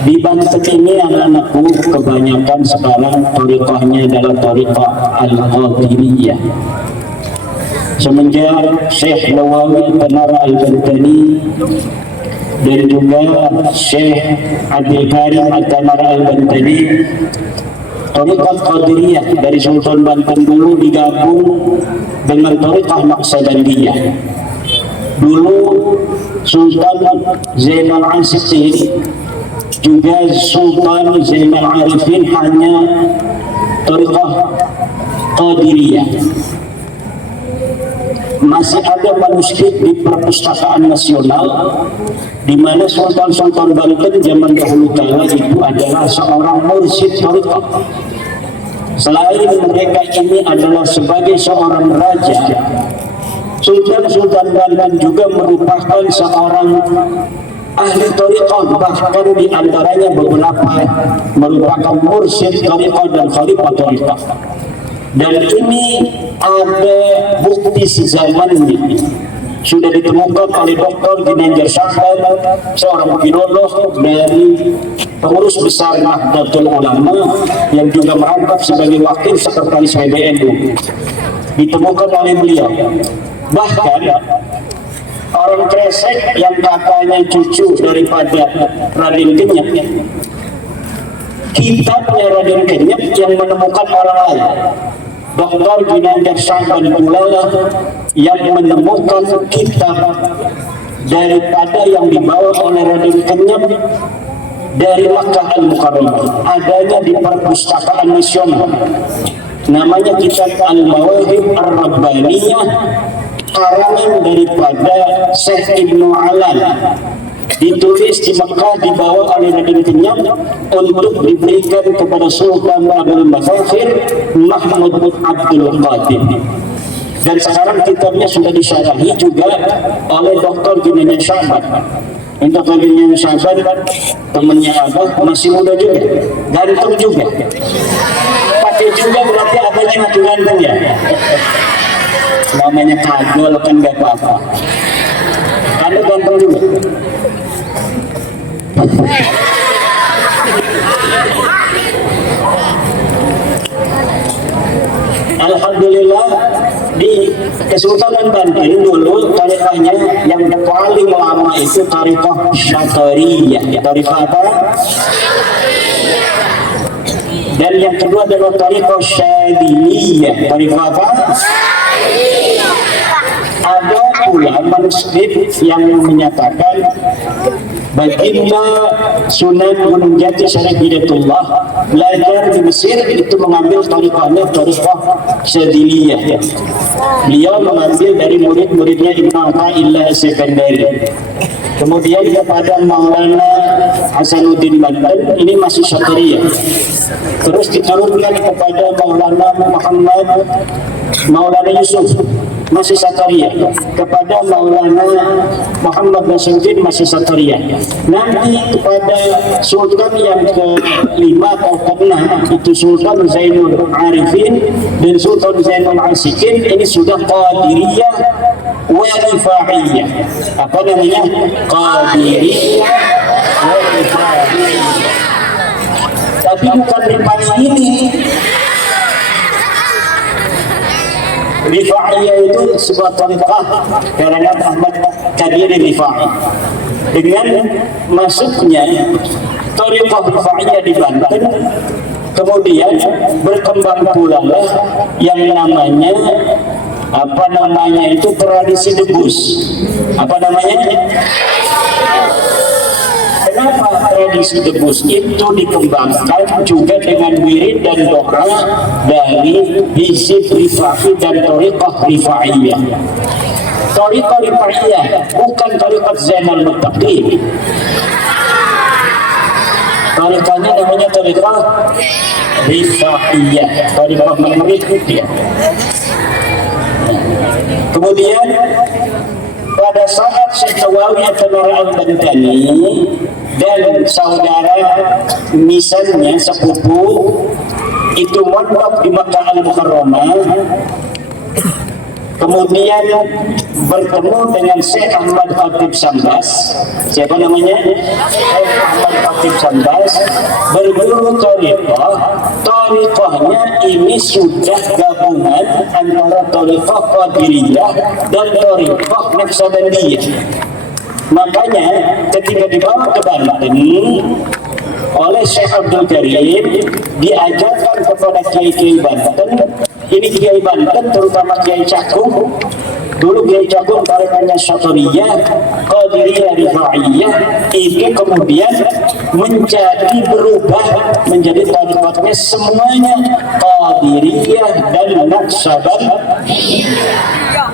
Di Banten ini anak-anakku kebanyakan sekarang thariqahnya adalah thariqah Al-Qadiriyah. Semenjak Syekh Nawawi Tanar Al-Bantani dan juga Syekh Abdul Karim Al-Tanar Al-Bantani, thariqah Qadiriyah dari Sultan Banten dulu digabung dengan thariqah Naqsabandiyah. Dulu Sultan Zainal Abidin juga Sultan Zainal Arifin hanya thariqah Qadiriyah. Masih ada manuskrip di perpustakaan nasional di mana Sultan-Sultan Banten zaman dahulu kala itu adalah seorang mursyid thariqah. Selain mereka ini adalah sebagai seorang raja, Sultan-Sultan Banten juga merupakan seorang ahli thariqah, bahkan di antaranya beberapa merupakan mursyid thariqah dan khalifah thariqah. Dan ini ada bukti sezamannya, sudah ditemukan oleh Dr. Ginanjar Syahban, seorang filolog dari pengurus besar Nahdlatul Ulama yang juga merangkap sebagai wakil sekretaris PBNU. Ditemukan oleh beliau. Bahkan orang Kresek yang katanya cucu daripada Raden Kenyap, kitabnya Raden Kenyap yang menemukan orang lain. Dr. Ginanjar Syahban pula yang menemukan kitab daripada yang dibawa oleh Raden Kenyap dari Makkah Al-Mukarramah, adanya di perpustakaan nasional. Namanya kitab Al-Mawahib Ar-Rabbaniyah, karangan daripada Syekh Ibnu Alan, ditulis di Mekah, dibawa oleh Raden Kenyap untuk diberikan kepada Sultan Abdul Mafakhir Mahmud Abdul Qadir. Dan sekarang kitabnya sudah disyarahi juga oleh Dr. Ginanjar Syahban. Untuk Ginanjar Syahban, temannya Abah, masih muda juga, ganteng juga. Pakai juga berarti abahnya ngaku ganteng ya. Namanya kagol kan gak apa-apa. Anda ganteng juga. Alhamdulillah di Kesultanan Banten dulu thariqahnya yang paling lama itu thariqah Syatariyah. Thariqah apa? Dan yang kedua adalah thariqah Syadiliyah. Thariqah apa? Ada pula manuskrip yang menyatakan baginda Sunan Gunung Jati Syarif Hidayatullah belajar di Mesir itu mengambil thariqahnya thariqah Syadiliyah. Beliau mengambil dari murid-muridnya Ibnu Athaillah As-Sekandari. Kemudian kepada Maulana Hasanuddin Banten, ini masih Syatariyah. Terus diturunkan kepada Maulana Yusuf, masih Syatariyah. Kepada Maulana Muhammad Nasiruddin, masih Syatariyah. Nanti kepada Sultan yang ke-5 atau ke-6 itu Sultan Zainul Arifin dan Sultan Zainul Asikin, ini sudah Qadiriyah wa Rifaiyah. Apa namanya? Qadiriyah wa Rifaiyah. Tapi bukan Rifaiyah ini. Rifaiyah itu sebuah thariqah karangan Ahmad Kadir Rifai. Dengan masuknya thariqah Rifaiyah di Banten, kemudian berkembang pula yang namanya itu tradisi debus. Apa namanya? Kenapa tradisi debus itu dikembangkan juga dengan wirid dan doa dari Hizib Rifai dan thariqah Rifaiyah. Thariqah Rifaiyah bukan thariqah Zainal Muttaqin. Thariqahnya namanya thariqah Rifaiyah, thariqah memurid dia. Kemudian pada saat Syekh Nawawi Al-Bantani dan saudara misalnya sepupu itu mondok di Makkah Al-Mukarramah, kemudian bertemu dengan Syekh Ahmad Khatib Sambas. Siapa namanya? Syekh Ahmad Khatib Sambas, berguru thariqah. Thariqahnya ini sudah gabungan antara thariqah Qadiriyah dan thariqah Naqsabandiyah. Makanya ketika dibawa ke Banten oleh Syekh Abdul Karim, diajarkan kepada kiai-kiai Banten. Ini kiai Banten, terutama kiai Cakung. Dulu kiai Cakung tarekannya Syafi'iyah, Qadiriyah, Rifaiyah. Itu kemudian menjadi berubah menjadi tarikatnya semuanya Qadiriyah dan Naqsabandiyah.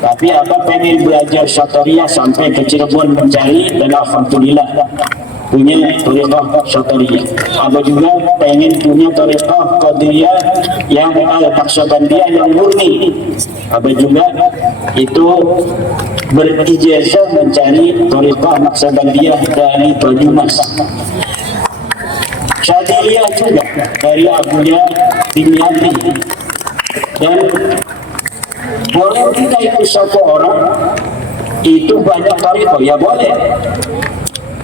Tapi Abah pengen belajar Syafi'iyah sampai ke Cirebon mencari, dan alhamdulillah punya thariqah Syafi'iyah. Abah juga pengen punya thariqah Qadiriyah yang Naqsabandiyah yang murni. Abah juga itu berijazah mencari thariqah Naqsabandiyah dari Banyumas. Syadiliyah juga dari Abuya Dimyati. Dan boleh kita ikut satu orang itu banyak thariqah? Ya boleh.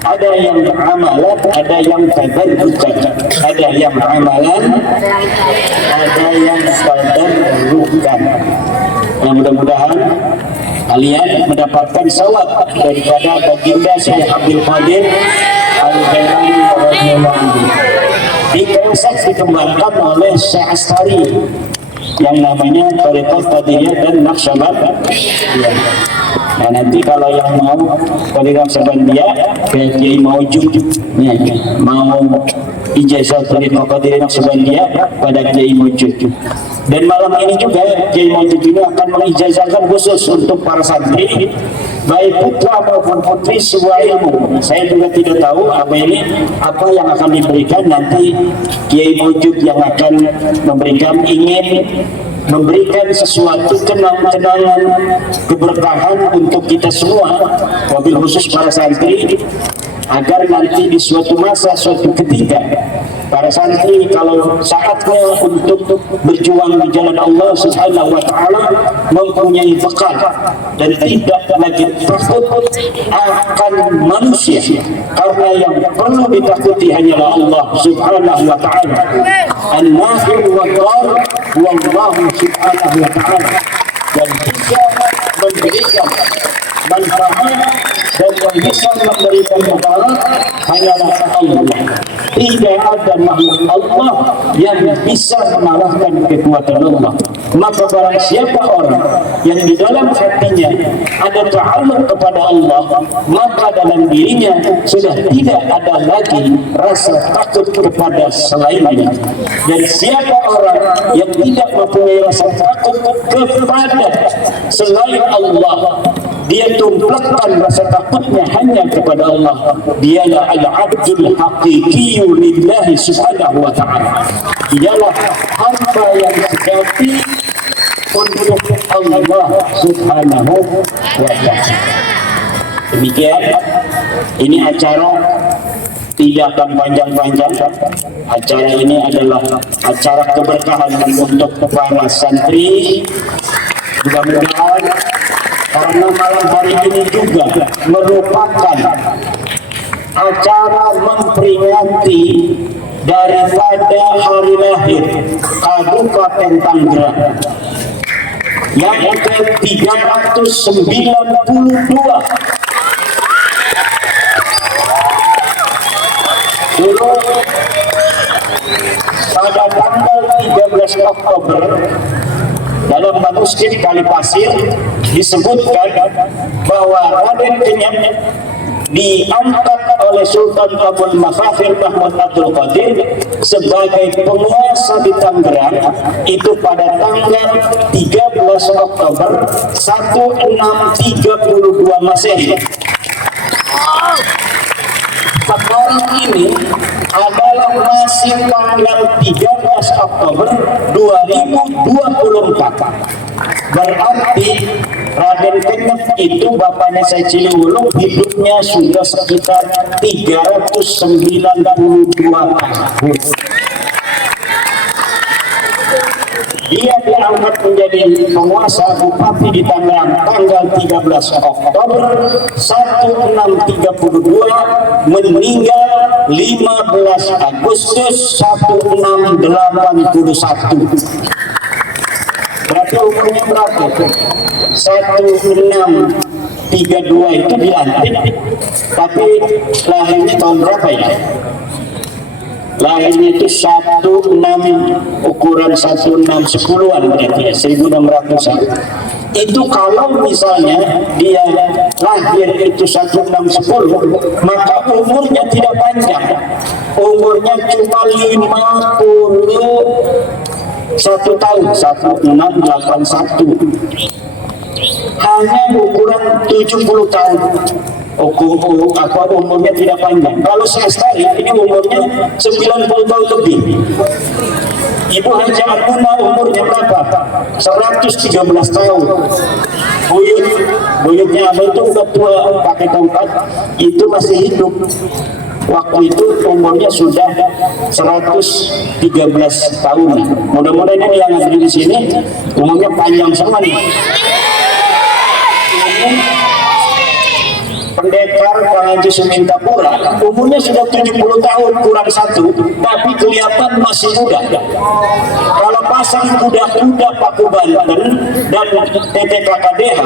Ada yang amalan, ada yang tabarrukan. Ada yang amalan, ada yang tabarrukan. Nah, mudah-mudahan kalian mendapatkan sawab daripada baginda Syekh Abdul Qadir Al-Jailani radhiyallahu anhu. Dikembangkan oleh Syekh Astari yang namanya thariqah Qadiriyah dan Naqsabandiyah. Nah, nanti kalau yang mau thariqah Naqsabandiyah, Kiai Maujud mau ijazah thariqah Qadiriyah Naqsabandiyah pada Kiai Maujud. Dan malam ini juga Kiai Maujud ini akan mengijazahkan khusus untuk para santri, baik putra maupun putri, sebuah ilmu. Saya juga tidak tahu apa yang akan diberikan nanti. Kiai Maujud yang akan memberikan, ingin memberikan sesuatu kenang-kenangan keberkahan untuk kita semua, wabil khusus para santri, agar nanti di suatu masa, suatu ketika para santri kalau saatnya untuk berjuang di jalan Allah Subhanahu wa taala mempunyai bekal dan tidak lagi takut akan manusia, karena yang perlu ditakuti hanyalah Allah Subhanahu wa taala. An-Nafi' wa Dhar wallahu Subhanahu wa taala, dan bisa memberikan manfaat dan yang bisa memberikan mudarat hanyalah Allah. Tidak ada makhluk Allah yang bisa mengalahkan kekuatan Allah. Maka barang siapa orang yang di dalam hatinya ada ta'alluq kepada Allah, maka dalam dirinya sudah tidak ada lagi rasa takut kepada selainnya. Dan siapa orang yang tidak mempunyai rasa takut kepada selain Allah, dia tumplakkan rasa takutnya hanya kepada Allah. Dialah al-abdul haqiqi lillahi subhanahu wa ta'ala. Dialah hamba yang sejati untuk Allah subhanahu wa ta'ala. Demikian, ini acara tidak akan panjang-panjang. Acara ini adalah acara keberkahan untuk para santri. Mudah-mudahan karena malam hari ini juga merupakan acara memperingati daripada hari lahir Kabupaten Tangerang yang ke-392. Dulu pada tanggal 13 Oktober dalam manuskrip Kalipasir disebutkan bahwa Raden Kenyang diangkat oleh Sultan Abul Mafakhir Mahmud Abdul Qadir sebagai penguasa di Tangerang itu pada tanggal 13 Oktober 1632 Masehi. Sekarang ini adalah masih tanggal 13 Oktober 2024. Berarti Raden Kenyang itu bapaknya Syekh Ciliwulung hidupnya sudah sekitar 392 tahun. Dia diangkat menjadi penguasa bupati di Tangerang tanggal 13 Oktober 1632, meninggal 15 Agustus 1681. Berarti umurnya berapa? 1632 itu dilantik, tapi lahirnya tahun berapa ya? Lahirnya itu 16, ukuran 1610-an berarti ya, 1600-an. Itu kalau misalnya dia lahir itu 1610, maka umurnya tidak panjang. Umurnya cuma 51 tahun, 1681. Hanya ukuran 70 tahun. Umurnya tidak panjang. Kalau Lestari ini umurnya 90 tahun lebih. Ibu Haja Aruna umurnya berapa? 113 tahun. Buyutnya Abah itu udah tua, pakai tongkat, itu masih hidup. Waktu itu umurnya sudah 113 tahun. Mudah-mudahan ini yang ada di sini umurnya panjang semua nih. Pendekar Pak Haji Sumintapura umurnya sudah 70 tahun kurang 1, tapi kelihatan masih muda. Kalau pasang kuda-kuda Paku Banten dan TTKKDH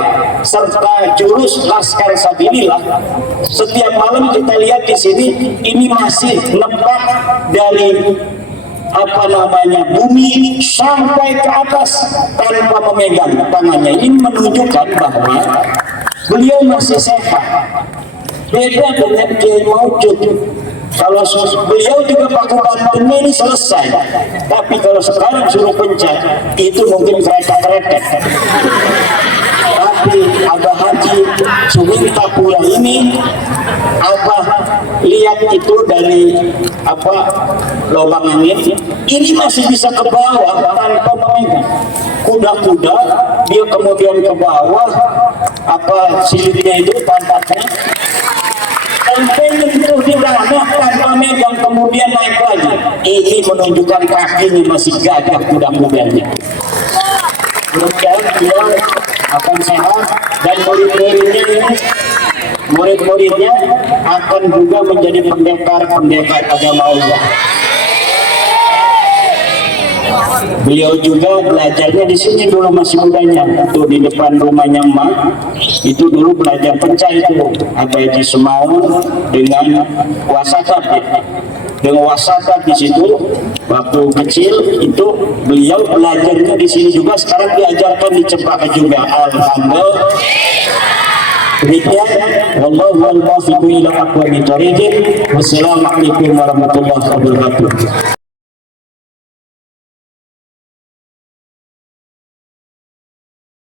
serta jurus Laskar Sabilillah, setiap malam kita lihat di sini ini masih nempak dari bumi sampai ke atas tanpa memegang tangannya. Ini menunjukkan bahwa beliau masih sehat. Beda dengan Kiai Maujud. Kalau beliau juga Paku Banten ini selesai, tapi kalau sekarang suruh pencet itu mungkin kereta-kereta. Tapi Abah Haji Sumintapura ini, Abah lihat itu dari lubang angin, ini masih bisa ke bawah tanpa memegang. Kuda-kuda dia kemudian ke bawah, silitnya itu pantatnya sampai menyentuh di tanah tanpa megang, kemudian naik lagi. Ini menunjukkan kakinya masih gagah kuda-kudanya. Mudah-mudahan dia akan sehat dan murid-muridnya akan juga menjadi pendekar agama Allah. Beliau juga belajarnya di sini dulu masih mudanya, tuh di depan rumahnya Emak, itu dulu belajar pencak itu Haji Semaun dengan wasakat ya. Dengan wasakat di situ waktu kecil itu beliau belajarnya di sini juga, sekarang diajarkan di Cempaka juga. Alhamdulillah. Wallahu a'lam bishawab. Wassalamualaikum warahmatullahi wabarakatuh.